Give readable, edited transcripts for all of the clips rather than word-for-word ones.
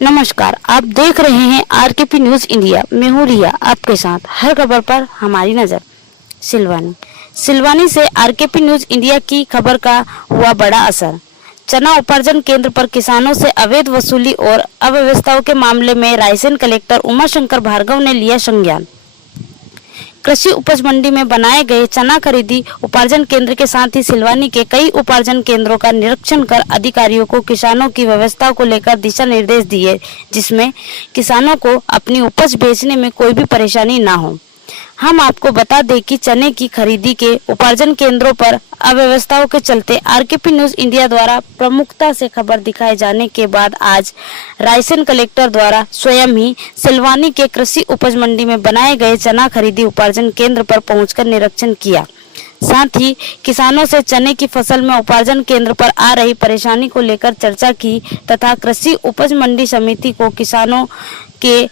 नमस्कार, आप देख रहे हैं आरकेपी न्यूज इंडिया। मैं हूँ रिया, आपके साथ हर खबर पर हमारी नजर। सिलवानी से आरकेपी न्यूज इंडिया की खबर का हुआ बड़ा असर। चना उपार्जन केंद्र पर किसानों से अवैध वसूली और अव्यवस्थाओं के मामले में रायसेन कलेक्टर उमाशंकर भार्गव ने लिया संज्ञान। कृषि उपज मंडी में बनाए गए चना खरीदी उपार्जन केंद्र के साथ ही सिलवानी के कई उपार्जन केंद्रों का निरीक्षण कर अधिकारियों को किसानों की व्यवस्था को लेकर दिशा निर्देश दिए, जिसमें किसानों को अपनी उपज बेचने में कोई भी परेशानी ना हो। हम आपको बता दें कि चने की खरीदी के उपार्जन केंद्रों पर अव्यवस्थाओं के चलते आरकेपी न्यूज इंडिया द्वारा प्रमुखता से खबर दिखाए जाने के बाद आज रायसेन कलेक्टर द्वारा स्वयं ही सिलवानी के कृषि उपज मंडी में बनाए गए चना खरीदी उपार्जन केंद्र पर पहुंचकर निरीक्षण किया। साथ ही किसानों से चने की फसल में उपार्जन केंद्र पर आ रही परेशानी को लेकर चर्चा की तथा कृषि उपज मंडी समिति को किसानों के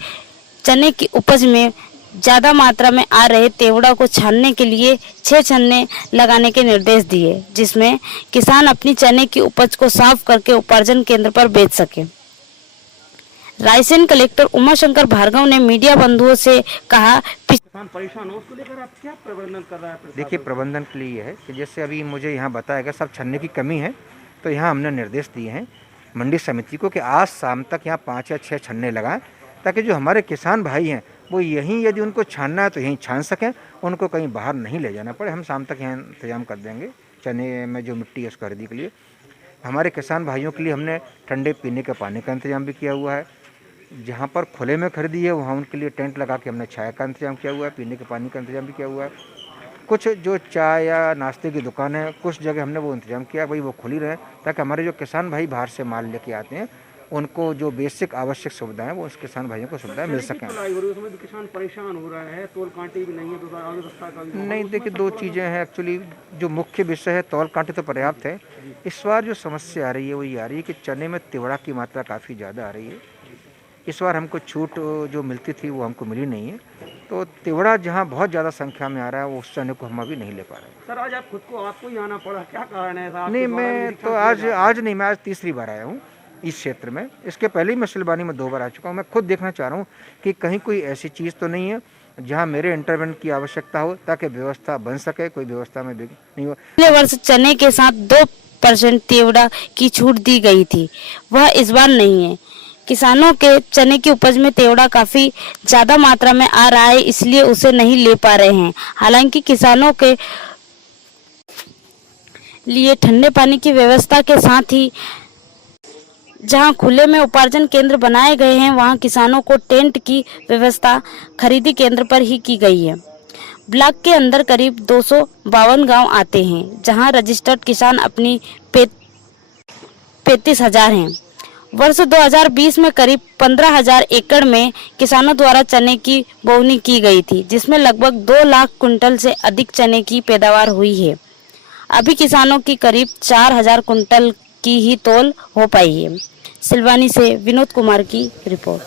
चने की उपज में ज्यादा मात्रा में आ रहे तेवड़ा को छानने के लिए 6 छन्ने लगाने के निर्देश दिए, जिसमें किसान अपनी चने की उपज को साफ करके उपार्जन केंद्र पर बेच सके। रायसेन कलेक्टर उमाशंकर भार्गव ने मीडिया बंधुओं से कहा, किसान परेशान हो, उसको लेकर आप क्या प्रबंधन कर रहा है? देखिए, प्रबंधन के लिए है कि जैसे अभी मुझे यहाँ बताया गया सब छन्ने की कमी है, तो यहाँ हमने निर्देश दिए हैं मंडी समिति को कि आज शाम तक यहाँ 5 या 6 छन्ने लगाएं, ताकि जो हमारे किसान भाई हैं वो यहीं यदि उनको छानना है तो यहीं छान सकें, उनको कहीं बाहर नहीं ले जाना पड़े। हम शाम तक यहाँ इंतजाम कर देंगे चने में जो मिट्टी है उसको खरीदी के लिए। हमारे किसान भाइयों के लिए हमने ठंडे पीने के पानी का इंतजाम भी किया हुआ है। जहाँ पर खुले में खरीदी है वहाँ उनके लिए टेंट लगा के हमने छाया का इंतजाम किया हुआ है, पीने के पानी का इंतजाम भी किया हुआ है। कुछ जो चाय या नाश्ते की दुकान है कुछ जगह हमने वो इंतजाम किया भाई वो खुली रहे, ताकि हमारे जो किसान भाई बाहर से माल लेके आते हैं उनको जो बेसिक आवश्यक सुविधाएं वो उस किसान भाइयों को सुविधाएं मिल सकें। उसमें तो किसान परेशान हो रहा है, तोल कांटे भी नहीं है, तो अव्यवस्था का नहीं, देखिए 2 चीज़ें हैं एक्चुअली। जो मुख्य विषय है तौल कांटे तो पर्याप्त है। इस बार जो समस्या आ रही है वो ये आ रही है कि चने में तिवड़ा की मात्रा काफ़ी ज़्यादा आ रही है। इस बार हमको छूट जो मिलती थी वो हमको मिली नहीं है, तो तिवड़ा जहाँ बहुत ज़्यादा संख्या में आ रहा है वो उस चने को हम अभी नहीं ले पा रहे हैं। सर, आज आप खुद को आपको ही आना पड़ा, क्या कारण है? नहीं, मैं तो आज नहीं, मैं आज तीसरी बार आया हूँ इस क्षेत्र में। इसके पहले ही मैं सिलवानी में 2 बार आ चुका हूँ। मैं खुद देखना चाह रहा हूँ कि कहीं कोई ऐसी चीज़ तो नहीं है जहाँ मेरे इंटरवेंशन की आवश्यकता हो, ताकि व्यवस्था बन सके, कोई व्यवस्था में नहीं हो। पिछले वर्ष चने के साथ 2% तेवड़ा की छूट दी गई थी, वह इस बार नहीं है। किसानों के चने की उपज में तेवड़ा काफी ज्यादा मात्रा में आ रहा है, इसलिए उसे नहीं ले पा रहे हैं। हालांकि किसानों के लिए ठंडे पानी की व्यवस्था के साथ ही जहां खुले में उपार्जन केंद्र बनाए गए हैं वहां किसानों को टेंट की व्यवस्था खरीदी केंद्र पर ही की गई है। ब्लॉक के अंदर करीब 252 गांव आते हैं, जहां रजिस्टर्ड किसान अपनी 35,000 हैं। वर्ष 2020 में करीब 15,000 एकड़ में किसानों द्वारा चने की बोवनी की गई थी, जिसमें लगभग 2 लाख कुंटल से अधिक चने की पैदावार हुई है। अभी किसानों की करीब 4,000 कुंटल की ही तौल हो पाई है। सिलवानी से विनोद कुमार की रिपोर्ट।